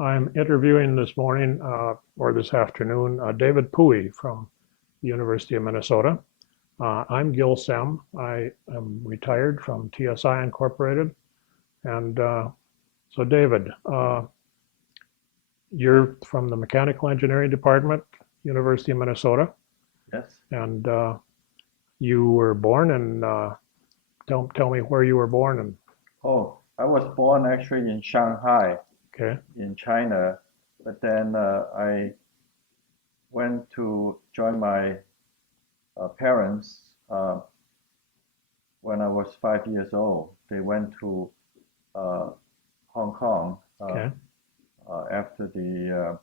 I'm interviewing this morning or this afternoon David Pui from the University of Minnesota. I'm Gil Sem. I am retired from TSI Incorporated. And so, David, you're from the Mechanical Engineering Department, University of Minnesota, Yes. and you were born and tell me where you were born and Oh, I was born actually in Shanghai, okay, in China, but then I went to join my parents when I was 5 years old. They went to uh, Hong Kong okay, after the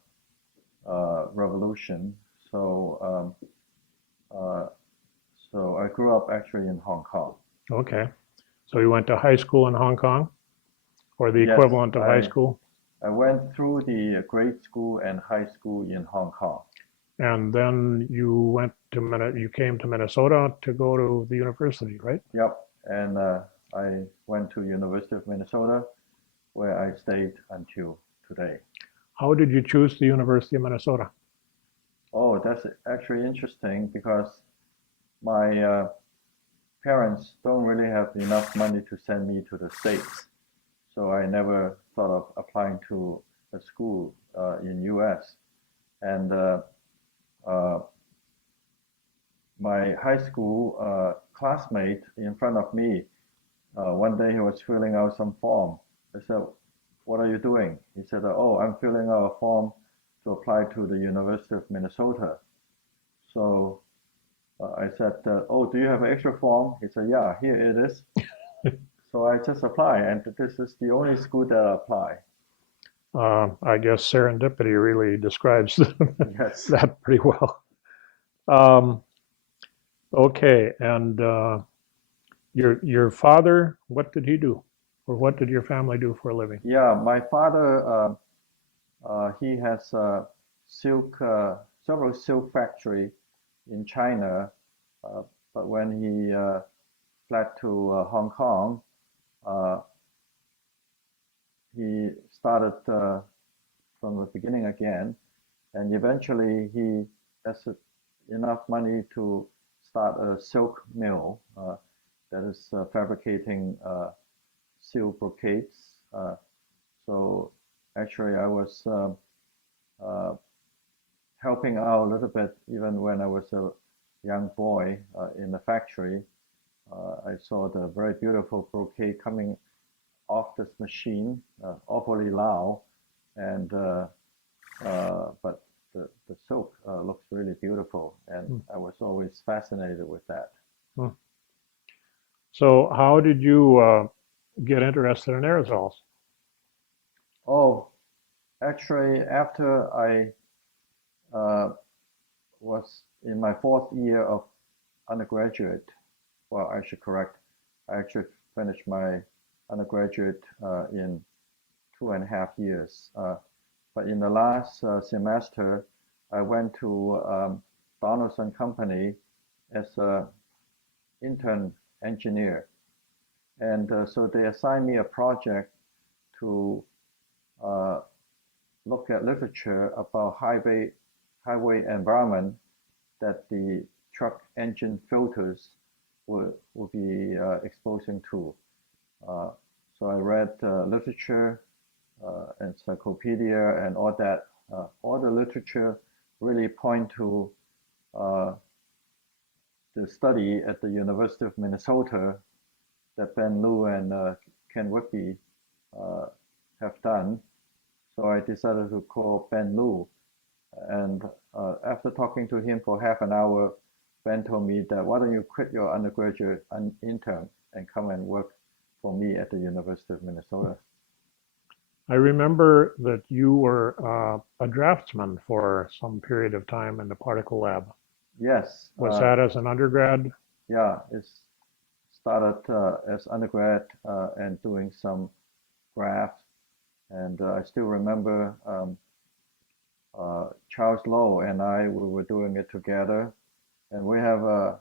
revolution. So, uh, so I grew up actually in Hong Kong. okay. So you went to high school in Hong Kong or the Yes, equivalent of high school? I went through the grade school and high school in Hong Kong. And then you came to Minnesota to go to the university, right? Yep, and I went to University of Minnesota where I stayed until today. How did you choose the University of Minnesota? Oh, that's actually interesting because my parents don't really have enough money to send me to the States, so I never thought of applying to a school in US. And uh, my high school classmate in front of me, one day he was filling out some form. I said, "What are you doing?" He said, "Oh, I'm filling out a form to apply to the University of Minnesota." So I said, "Oh, do you have an extra form?" He said, "Yeah, here it is." So I just apply, and this is the only school that I apply. I guess serendipity really describes Yes. that pretty well. Um, okay, and your father, what did he do, or what did your family do for a living? Yeah, my father, he has silk, several silk factory in China, uh, but when he fled to Hong Kong, uh, he started from the beginning again, and eventually he has enough money to start a silk mill that is fabricating silk brocades. So actually, I was uh, helping out a little bit even when I was a young boy in the factory. I saw the very beautiful brocade coming off this machine, awfully loud, and but the silk looks really beautiful, and Hmm. I was always fascinated with that. Hmm. So how did you get interested in aerosols? Oh, actually, after I uh, was in my fourth year of undergraduate, well, I should correct, I actually finished my undergraduate in 2.5 years. But in the last semester, I went to Donaldson Company as an intern engineer. And so they assigned me a project to uh, look at literature about highway environment that the truck engine filters will be exposing to. Uh, so I read literature, encyclopedia, and all that. All the literature really point to uh, the study at the University of Minnesota that Ben Liu and Ken Whitby uh, have done. So I decided to call Ben Liu. And after talking to him for half an hour, Ben told me that why don't you quit your undergraduate intern and come and work for me at the University of Minnesota. I remember that you were a draftsman for some period of time in the particle lab. Yes, Was that as an undergrad? yeah, it started as undergrad and doing some graphs. And I still remember Charles Lowe and I, we were doing it together. And we have a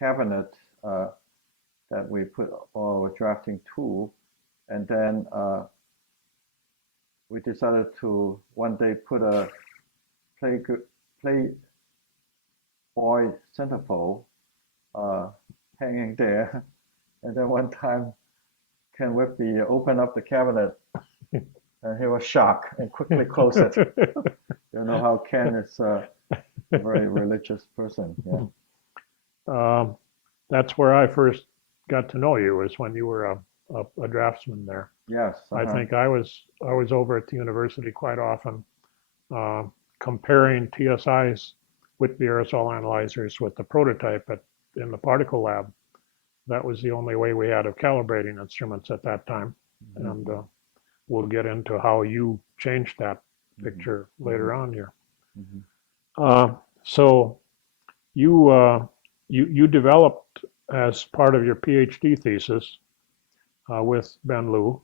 cabinet that we put our drafting tool. And then we decided to one day put a Playboy centerfold hanging there, and then one time Ken Whitby opened up the cabinet, and he was shocked and quickly closed it. You know how Ken is a very religious person. Yeah. That's where I first got to know you, was when you were a draftsman there. Yes. I think I was over at the university quite often, comparing TSI's Whitby aerosol analyzers with the prototype in the particle lab. That was the only way we had of calibrating instruments at that time. And we'll get into how you changed that picture later on here. So you developed, as part of your PhD thesis with Ben Liu,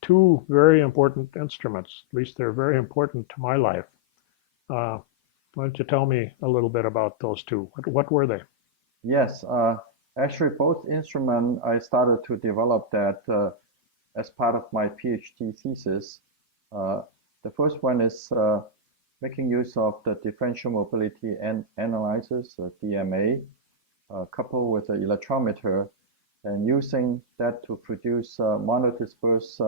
two very important instruments. At least they're very important to my life. Why don't you tell me a little bit about those two? What were they? Yes. Actually, both instruments I started to develop that as part of my PhD thesis. The first one is making use of the differential mobility analyzers, DMA, coupled with an electrometer, and using that to produce monodisperse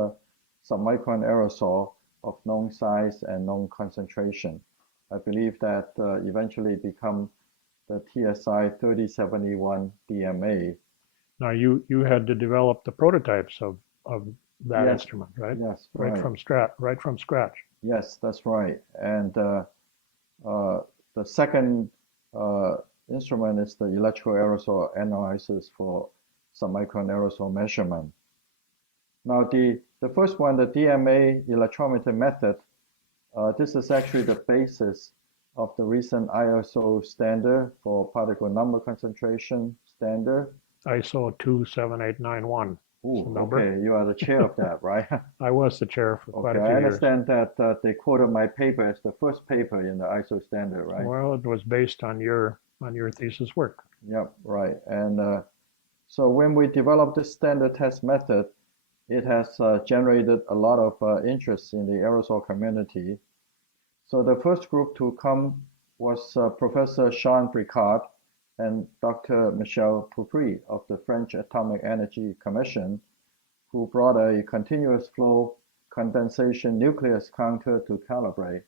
submicron aerosol of known size and known concentration. I believe that eventually become the TSI 3071 DMA. Now you had to develop the prototypes of that Yes. instrument, right? Yes, Right from scratch. Yes, that's right. And the second instrument is the electro aerosol analyzers for submicron aerosol measurement. Now the first one, the DMA electrometer method, this is actually the basis of the recent ISO standard for particle number concentration standard. ISO 27891. Ooh, okay, you are the chair of that, right? I was the chair for quite a few I years. understand that they quoted my paper as the first paper in the ISO standard, right? Well, it was based on your thesis work. Yep, right. And so when we developed this standard test method, it has generated a lot of interest in the aerosol community. So the first group to come was Professor Jean Bricard and Dr. Michel Poupry of the French Atomic Energy Commission, who brought a continuous flow condensation nucleus counter to calibrate.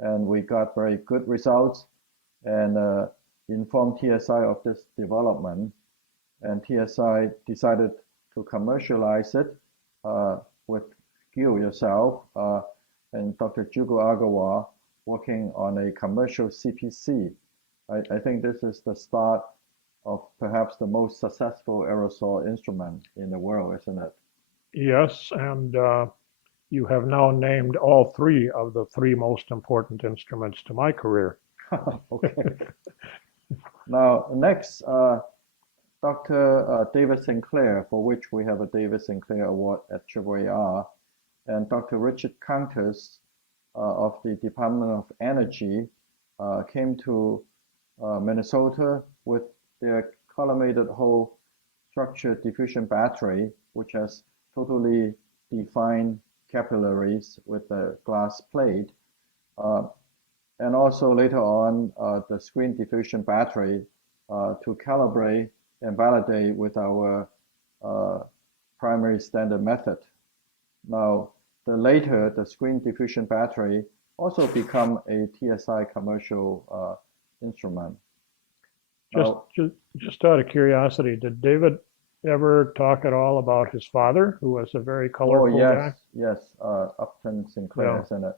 And we got very good results and informed TSI of this development. And TSI decided to commercialize it with Gil, yourself, and Dr. Jugo Agarwal working on a commercial CPC. I think this is the start of perhaps the most successful aerosol instrument in the world, isn't it? Yes, and you have now named all three of the three most important instruments to my career. Okay. Now, next, Dr. David Sinclair, for which we have a David Sinclair Award at AAR, and Dr. Richard Countess of the Department of Energy came to Minnesota with their collimated hole structure diffusion battery, which has totally defined capillaries with a glass plate. And also later on, the screen diffusion battery to calibrate and validate with our primary standard method. Now, the screen diffusion battery also become a TSI commercial instrument. Just out of curiosity, did David ever talk at all about his father, who was a very colorful guy? Yes, Upton Sinclair, isn't it?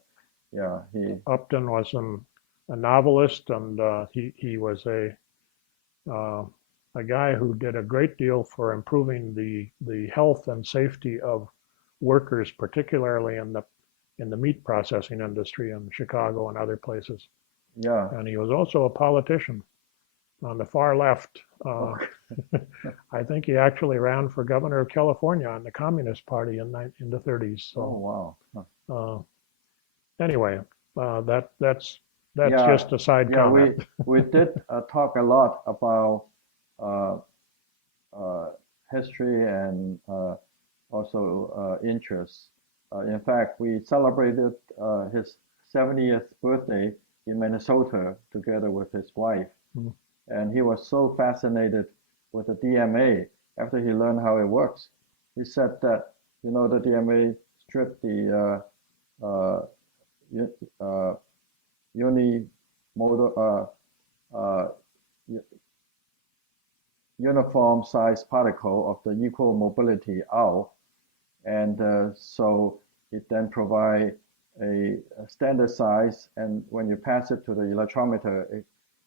Yeah, Upton was a novelist, and he was a guy who did a great deal for improving the health and safety of workers, particularly in the meat processing industry in Chicago and other places. Yeah. And he was also a politician on the far left. I think he actually ran for governor of California on the Communist Party in the 30s. So, oh wow. Anyway, that's just a side comment. we did talk a lot about history and also interests. In fact, we celebrated his 70th birthday in Minnesota together with his wife. Mm. And he was so fascinated with the DMA after he learned how it works. He said that, the DMA stripped the unimodal uniform size particle of the equal mobility out, and so it then provide a standard size, and when you pass it to the electrometer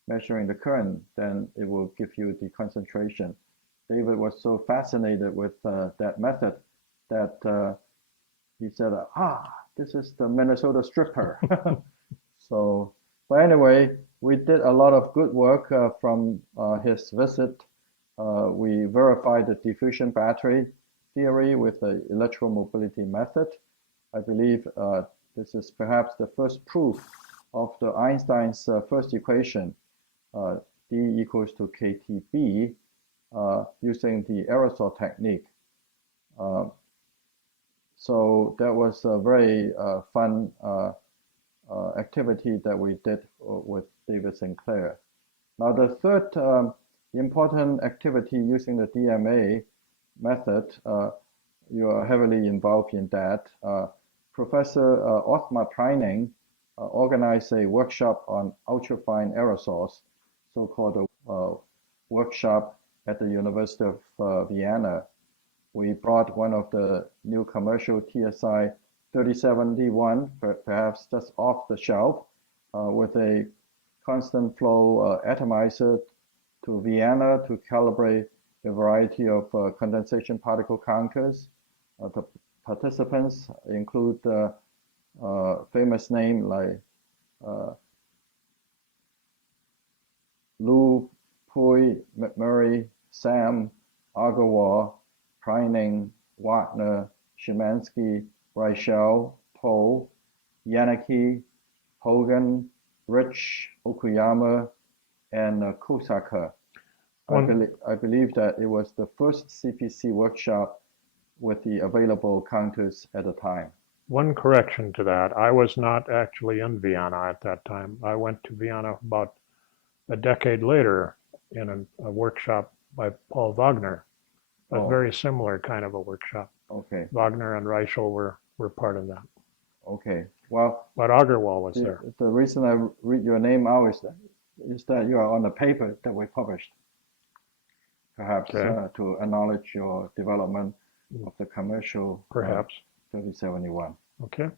measuring the current, then it will give you the concentration. David was so fascinated with that method that he said, this is the Minnesota stripper. So, but anyway, we did a lot of good work from his visit. We verified the diffusion battery theory with the electromobility method. I believe this is perhaps the first proof of the Einstein's first equation, D equals to KTB, using the aerosol technique. So that was a very fun activity that we did with David Sinclair. Now the third important activity using the DMA method, you are heavily involved in that. Professor Othmar Preining organized a workshop on ultrafine aerosols, so-called workshop at the University of Vienna. We brought one of the new commercial TSI 3071, perhaps just off the shelf, with a constant flow atomizer to Vienna to calibrate a variety of condensation particle counters. The participants include famous names like Lu, Pui, McMurray, Sam, Agarwal, Preining, Wagner, Szymanski, Reichel, Pohl, Janicki, Hogan, Rich, Okuyama, and Kosaka. I believe that it was the first CPC workshop with the available counters at the time. One correction to that. I was not actually in Vienna at that time. I went to Vienna about a decade later in a workshop by Paul Wagner, a very similar kind of a workshop. Okay. Wagner and Reichel were part of that. Okay. Well, but Agarwal was there. The reason I read your name out is that you are on the paper that we published, perhaps to acknowledge your development of the commercial perhaps 3071. Okay.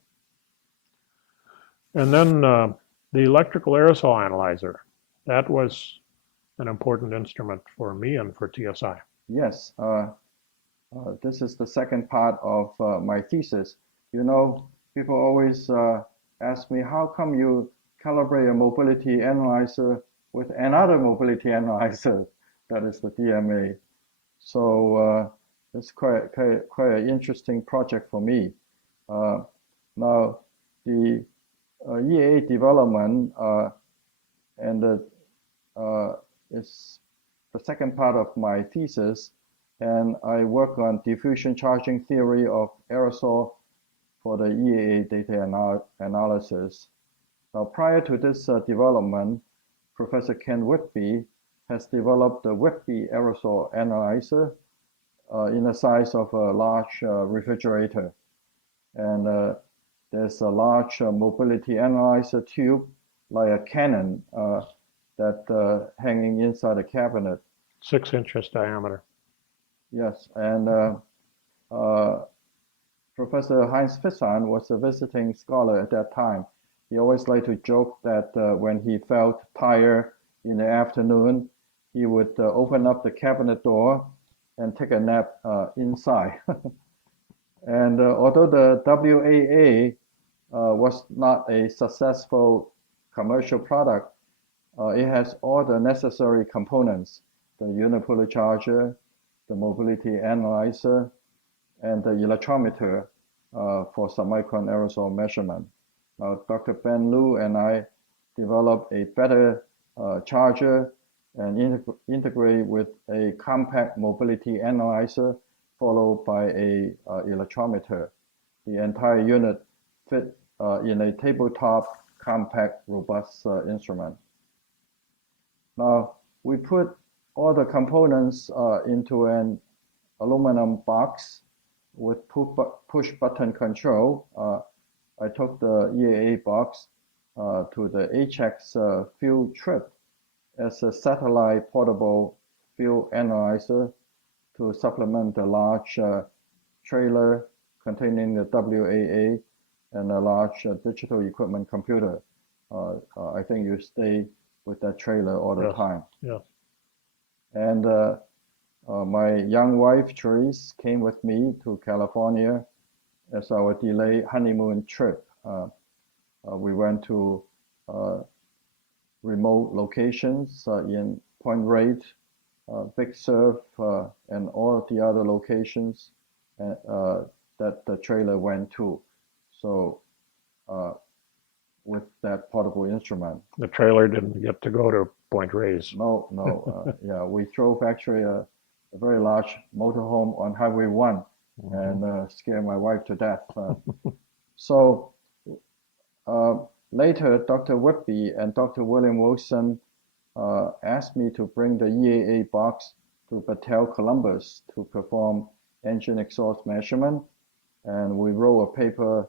And then the electrical aerosol analyzer. That was an important instrument for me and for TSI. Yes. This is the second part of my thesis. People always ask me, how come you calibrate a mobility analyzer with another mobility analyzer, that is the DMA? So it's quite an interesting project for me. Now, the EAA development and is the second part of my thesis, and I work on diffusion charging theory of aerosol for the EAA data analysis. Now, prior to this development, Professor Ken Whitby has developed the Whitby aerosol analyzer in the size of a large refrigerator. And there's a large mobility analyzer tube, like a cannon, that hanging inside a cabinet. 6 inches diameter. Yes, and Professor Heinz Fissan was a visiting scholar at that time. He always liked to joke that when he felt tired in the afternoon, he would open up the cabinet door and take a nap inside. And although the WAA was not a successful commercial product, it has all the necessary components: the unipolar charger, the mobility analyzer, and the electrometer for submicron aerosol measurement. Now, Dr. Ben Liu and I developed a better charger and integrate with a compact mobility analyzer followed by a electrometer. the entire unit fit in a tabletop, compact, robust instrument. Now, we put all the components into an aluminum box with push button control. I took the EAA box to the HX field trip as a satellite portable field analyzer to supplement the large trailer containing the WAA and a large digital equipment computer. I think you stay with that trailer all the time. Yeah. And my young wife, Therese, came with me to California as our delayed honeymoon trip. We went to remote locations in Point Reyes, Big Sur, and all the other locations that the trailer went to. So with that portable instrument. The trailer didn't get to go to Point Reyes. No. Yeah, we drove actually a very large motorhome on Highway 1 and scared my wife to death. So later, Dr. Whitby and Dr. William Wilson asked me to bring the EAA box to Battelle, Columbus to perform engine exhaust measurement. And we wrote a paper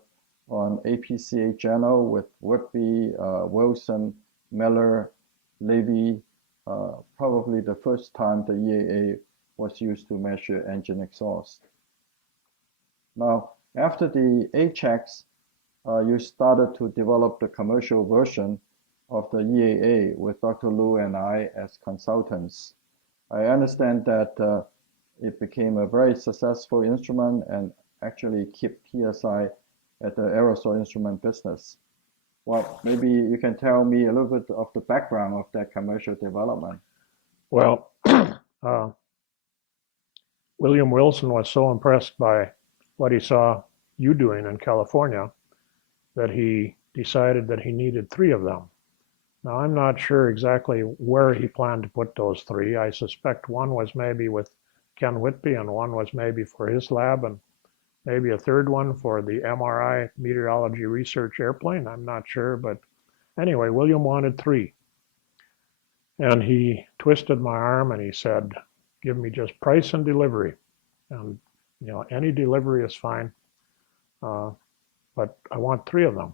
on APCA Journal with Whitby, Wilson, Miller, Levy, probably the first time the EAA was used to measure engine exhaust. Now, after the HX, you started to develop the commercial version of the EAA with Dr. Lu and I as consultants. I understand that it became a very successful instrument and actually kept TSI at the aerosol instrument business. Well, maybe you can tell me a little bit of the background of that commercial development. Well, William Wilson was so impressed by what he saw you doing in California that he decided that he needed 3 of them. Now, I'm not sure exactly where he planned to put those 3. I suspect one was maybe with Ken Whitby and one was maybe for his lab and maybe a 3rd one for the MRI meteorology research airplane. I'm not sure, but anyway, William wanted 3. And he twisted my arm and he said, give me just price and delivery. And, any delivery is fine, but I want 3 of them.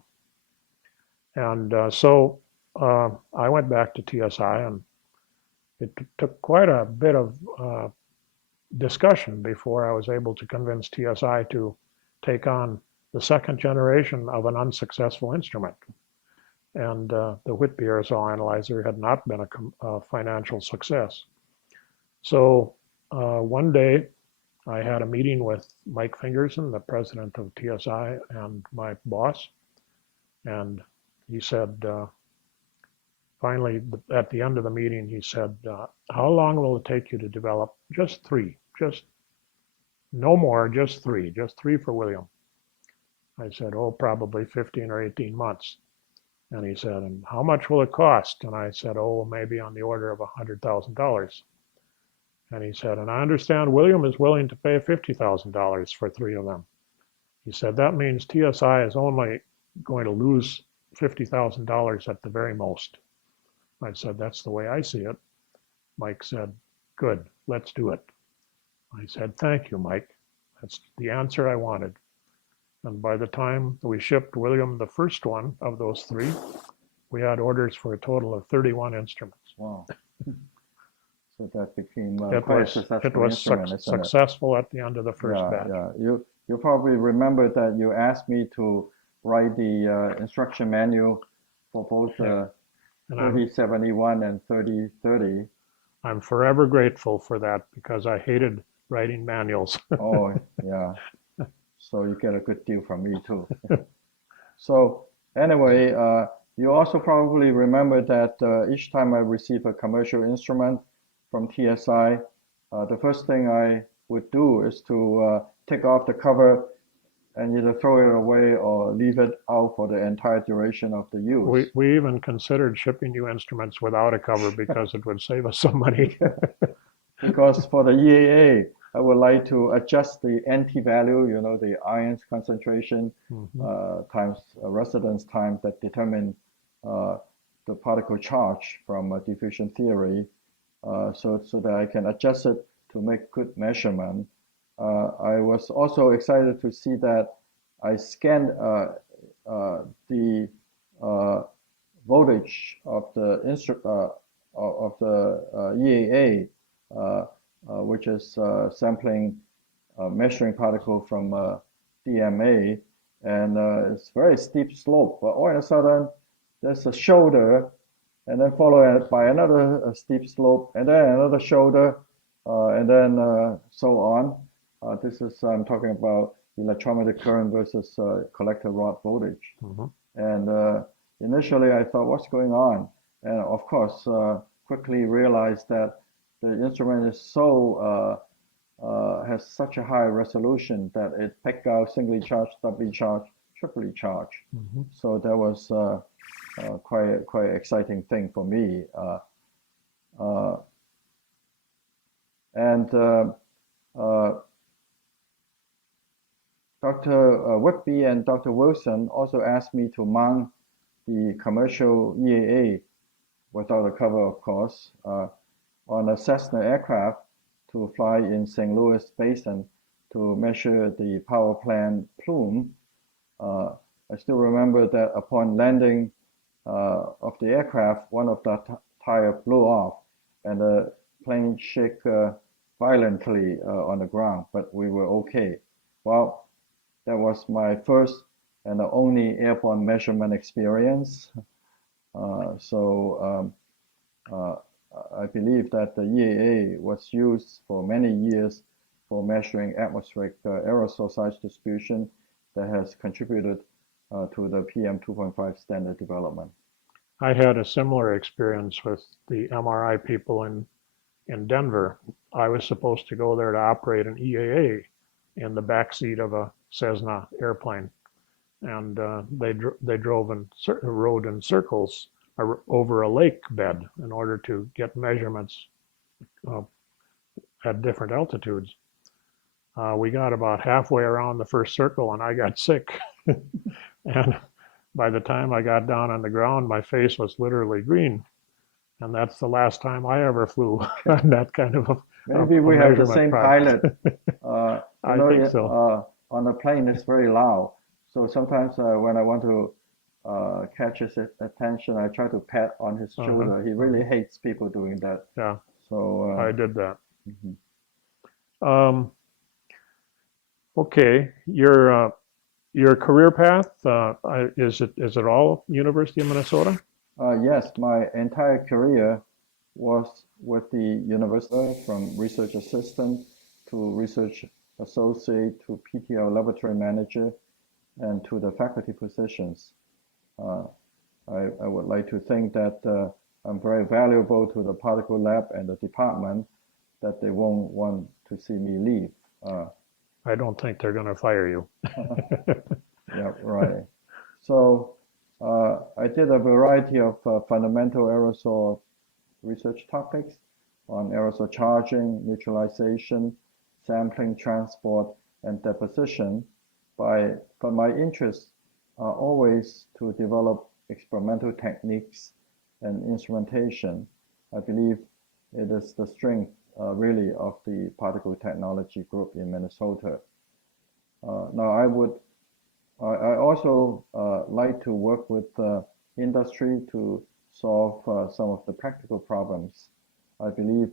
And so I went back to TSI, and it took quite a bit of discussion before I was able to convince TSI to take on the 2nd generation of an unsuccessful instrument. And the Whitby aerosol analyzer had not been a financial success. So one day I had a meeting with Mike Fingerson, the president of TSI, and my boss. And he said, finally, at the end of the meeting, he said, how long will it take you to develop? Just 3, just no more, just 3 for William. I said, oh, probably 15 or 18 months. And he said, and how much will it cost? And I said, oh, maybe on the order of $100,000. And he said, and I understand William is willing to pay $50,000 for 3 of them. He said, that means TSI is only going to lose $50,000 at the very most. I said, that's the way I see it. Mike said, good, let's do it. I said, thank you, Mike. That's the answer I wanted. And by the time we shipped William the first one of those 3, we had orders for a total of 31 instruments. Wow. So that became It quite a was successful instrument, isn't it? successful at the end of the first batch. Yeah. You probably remember that you asked me to write the instruction manual for both 3071 and 3030. I'm forever grateful for that because I hated writing manuals. Oh, yeah. So you get a good deal from me too. So anyway, you also probably remember that each time I receive a commercial instrument from TSI, the first thing I would do is to take off the cover and either throw it away or leave it out for the entire duration of the use. We even considered shipping you instruments without a cover because it would save us some money. Because for the EAA, I would like to adjust the NT value, the ions concentration times residence time that determine the particle charge from diffusion theory, so that I can adjust it to make good measurement. I was also excited to see that I scanned the voltage of the EAA, which is sampling measuring particle from DMA, and it's very steep slope. But all of a sudden, there's a shoulder, and then followed by another steep slope, and then another shoulder, and then so on. This is I'm talking about electrometric current versus collector rod voltage. And initially, I thought, what's going on? And of course, quickly realized that the instrument is so has such a high resolution that it picked out singly charged, doubly charged, triply charged. So that was quite an exciting thing for me. Dr. Whitby and Dr. Wilson also asked me to mount the commercial EAA, without a cover, of course, on a Cessna aircraft to fly in St. Louis Basin to measure the power plant plume. I still remember that upon landing of the aircraft, one of the tire blew off, and the plane shook violently on the ground, but we were okay. Well, that was my first and the only airborne measurement experience. I believe that the EAA was used for many years for measuring atmospheric aerosol size distribution that has contributed to the PM 2.5 standard development. I had a similar experience with the MRI people in Denver. I was supposed to go there to operate an EAA in the backseat of a Cessna airplane, and they rode in circles over a lake bed in order to get measurements at different altitudes. We got about halfway around the first circle and I got sick. And by the time I got down on the ground, my face was literally green. And that's the last time I ever flew on that kind of Maybe we have the same product. pilot. I think so. On the plane, it's very loud. So sometimes when I want to catch his attention, I try to pat on his shoulder. He really hates people doing that. Yeah. So I did that. Okay, your career path, is it all University of Minnesota? Yes, my entire career was with the university, from research assistant to research associate to PTL laboratory manager and to the faculty positions. I would like to think that I'm very valuable to the particle lab and the department, that they won't want to see me leave. I don't think they're going to fire you. Yeah, right. So I did a variety of fundamental aerosol research topics on aerosol charging, neutralization, sampling, transport, and deposition. But my interests are always to develop experimental techniques and instrumentation. I believe it is the strength really of the particle technology group in Minnesota. Now I also like to work with industry to solve some of the practical problems. I believe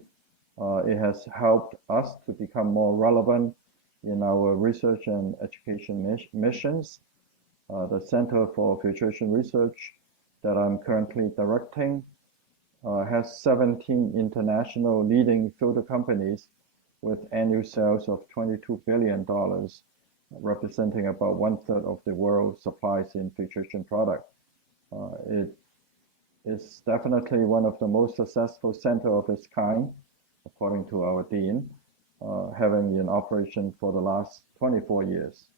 it has helped us to become more relevant in our research and education missions. The Center for Filtration Research that I'm currently directing has 17 international leading filter companies with annual sales of $22 billion, representing about 1/3 of the world's supplies in filtration product. It is definitely one of the most successful center of its kind, according to our dean, having been in operation for the last 24 years.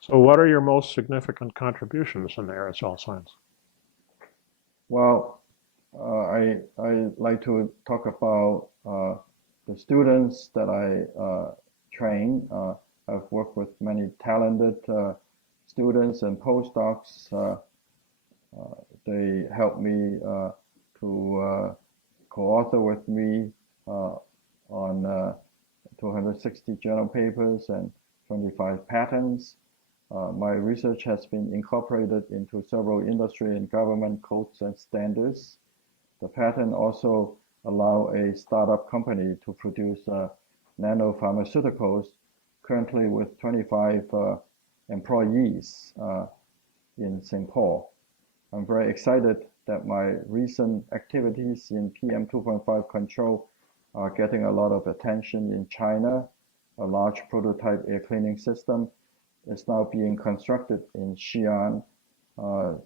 So what are your most significant contributions in the aerosol science? Well, I like to talk about the students that I train, I've worked with many talented students and postdocs. They helped me to co-author with me on 260 journal papers and 25 patents. My research has been incorporated into several industry and government codes and standards. The patent also allow a startup company to produce nanopharmaceuticals, currently with 25 employees in St. Paul. I'm very excited that my recent activities in PM 2.5 control are getting a lot of attention in China. A large prototype air cleaning system is now being constructed in Xi'an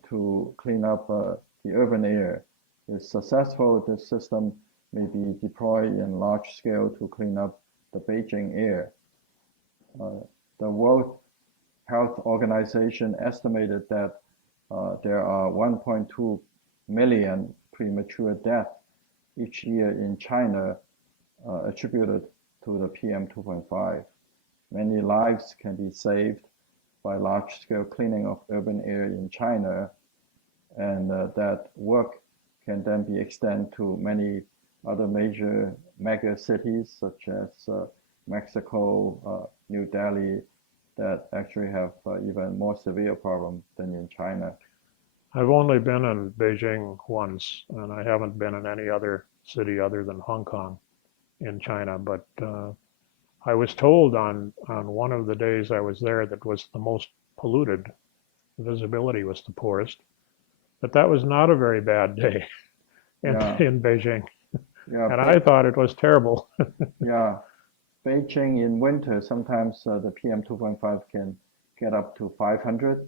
to clean up the urban air. If successful, this system may be deployed in large scale to clean up the Beijing air. The World Health Organization estimated that there are 1.2 million premature deaths each year in China attributed to the PM 2.5. Many lives can be saved by large-scale cleaning of urban air in China, and that work can then be extended to many other major mega cities such as Mexico, New Delhi, that actually have even more severe problem than in China. I've only been in Beijing once, and I haven't been in any other city other than Hong Kong in China. But I was told on one of the days I was there that was the most polluted, visibility was the poorest, but that was not a very bad day in Beijing. Yeah, and I thought it was terrible. Yeah, Beijing in winter, sometimes the PM 2.5 can get up to 500.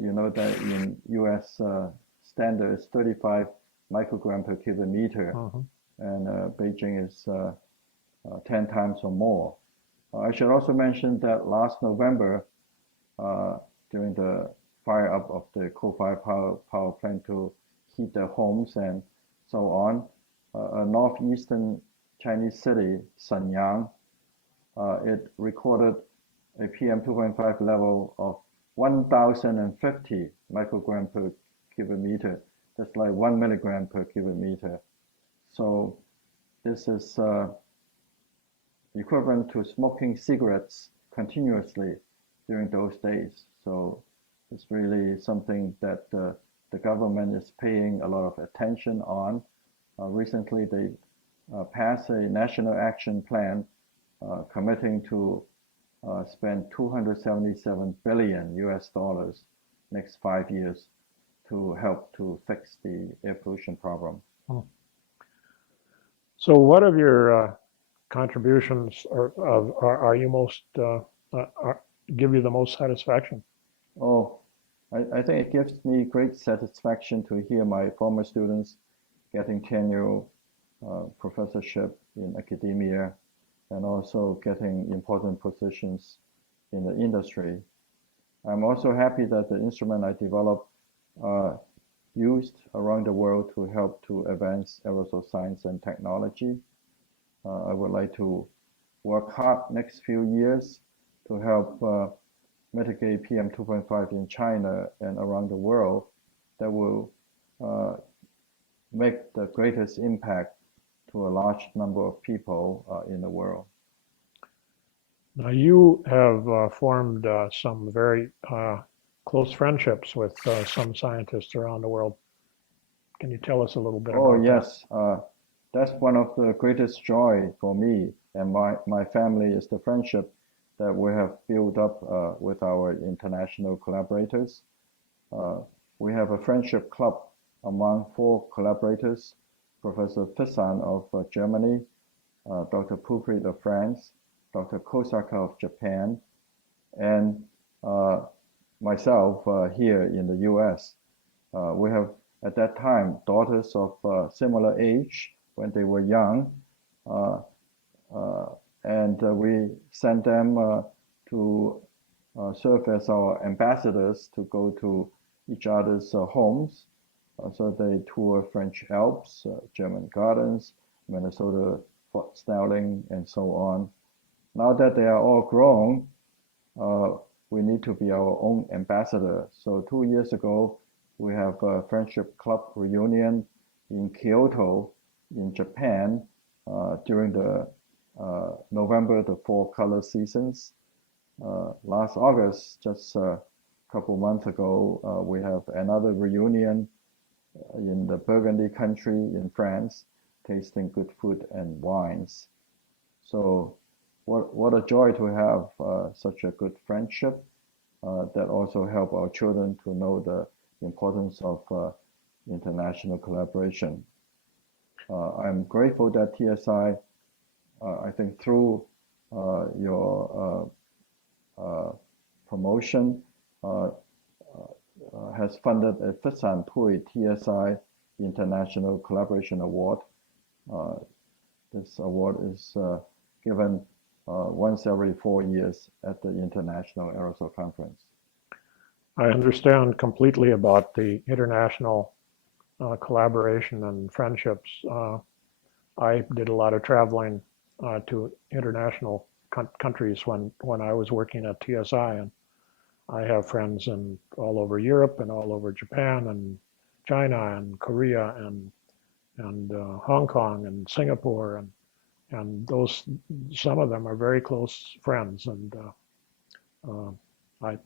You know that in US standard is 35 microgram per cubic meter, and Beijing is 10 times or more. I should also mention that last November, during the fire up of the coal-fired power plant to heat their homes and so on, a northeastern Chinese city, Shenyang, it recorded a PM 2.5 level of 1,050 microgram per cubic meter. That's like 1 milligram per cubic meter. So this is equivalent to smoking cigarettes continuously during those days. So it's really something that the government is paying a lot of attention on. Recently, they passed a national action plan committing to spend 277 billion US dollars next 5 years to help to fix the air pollution problem. So what of your contributions are you most give you the most satisfaction? Oh, I think it gives me great satisfaction to hear my former students getting tenure, professorship in academia, and also getting important positions in the industry. I'm also happy that the instrument I developed are used around the world to help to advance aerosol science and technology. I would like to work hard next few years to help mitigate PM 2.5 in China and around the world that will make the greatest impact to a large number of people in the world. Now you have formed some very close friendships with some scientists around the world. Can you tell us a little bit about that? Oh, yes. That's one of the greatest joy for me and my family is the friendship that we have built up with our international collaborators. We have a friendship club among 4 collaborators, Professor Fissan of Germany, Dr. Pouprit of France, Dr. Kosaka of Japan, and myself here in the US. We have, at that time, daughters of similar age when they were young, and we sent them to serve as our ambassadors to go to each other's homes. So they tour French Alps, German gardens, Minnesota spot snelling, and so on. Now that they are all grown, we need to be our own ambassador. So 2 years ago, we have a friendship club reunion in Kyoto, in Japan, during the November to fall color seasons. Last August, just a couple months ago, we have another reunion in the Burgundy country in France, tasting good food and wines. So what a joy to have such a good friendship that also help our children to know the importance of international collaboration. I'm grateful that TSI, I think through your promotion, has funded a Fisan Pui TSI International Collaboration Award. This award is given once every 4 years at the International Aerosol Conference. I understand completely about the international collaboration and friendships. I did a lot of traveling to international countries when I was working at TSI, and I have friends in all over Europe and all over Japan and China and Korea and Hong Kong and Singapore, and those, some of them are very close friends, and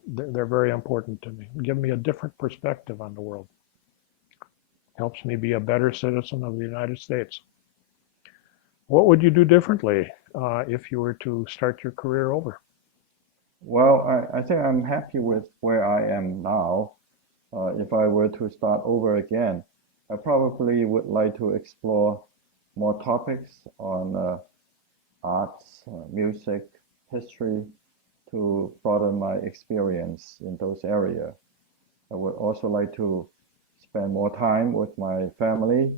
they're very important to me. Give me a different perspective on the world. Helps me be a better citizen of the United States. What would you do differently if you were to start your career over? Well, I think I'm happy with where I am now. If I were to start over again, I probably would like to explore more topics on arts, music, history, to broaden my experience in those areas. I would also like to spend more time with my family.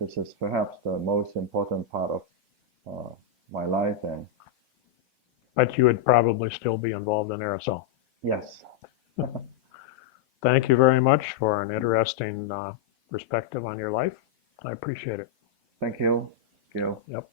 This is perhaps the most important part of my life. And But you would probably still be involved in aerosol. yes, Thank you very much for an interesting perspective on your life. I appreciate it. thank you, Gil. Yep.